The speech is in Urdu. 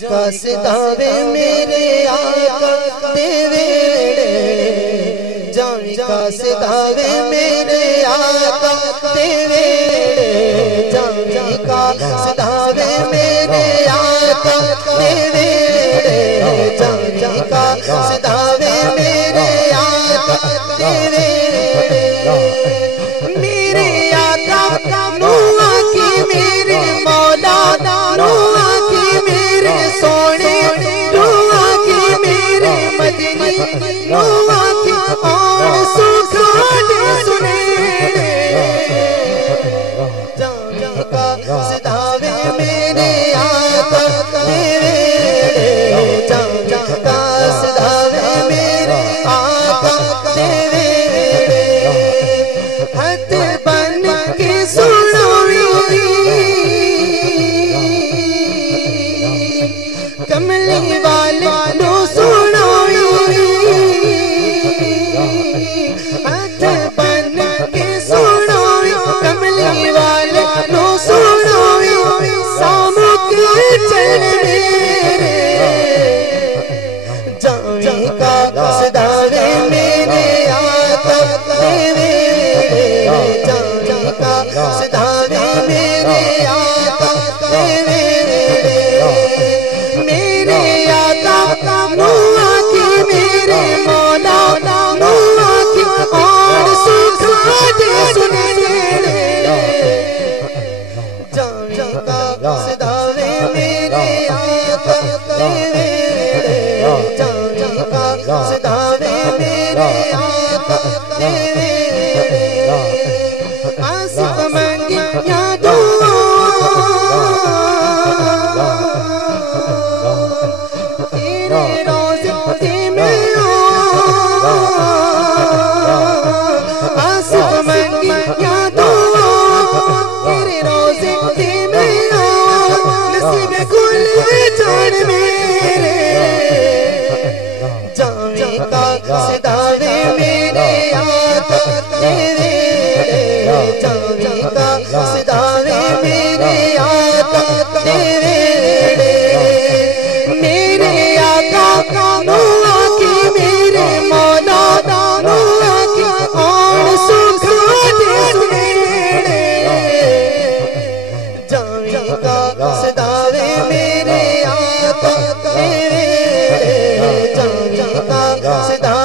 کاسداوے میرے آقا دے ویڑے جاویں کاسداوے میرے آقا دے ویڑے جاویں کاسداوے میرے آقا دے ویڑے جاویں کاسداوے میرے آقا دے ویڑے میرے آقا نوح کی میرے مولا نوح کی میرے سونے نوح کی میرے مدنی نوح کی اور سکھانے سنے جاویں کاسداوے میرے آقا دے ویڑے جاویں کاسداوے میرے آقا دے ویڑے ہاتھ بن کے کملی والے نو سنوئی ہاتھ بن کے سنوئی کملی والے نو سنوئی سامو کے چل میرے جاویں کاسداوے میرے آقا دے ویڑے جاویں کاسداوے میرے آقا دے ویڑے میرے آقا نوح کی میرے مولا نوح کی اور سکھانے سنے جاویں کاسداوے میرے آقا دے ویڑے جاویں کاسداوے میرے آقا دے ویڑے آصف منگی یا دعا تیرے روضے میں آصف منگی یا دعا تیرے روضے میں نصیب گل جان میرے جاویں کاسداوے میرے آقا دے ویڑے جاویں کاسداوے میرے آقا دے ویڑے میرے آقا نوح کی میرے مولا نوح کی اور سکھانے سنے جاویں کاسداوے میرے آقا دے ویڑے جاویں کاسداوے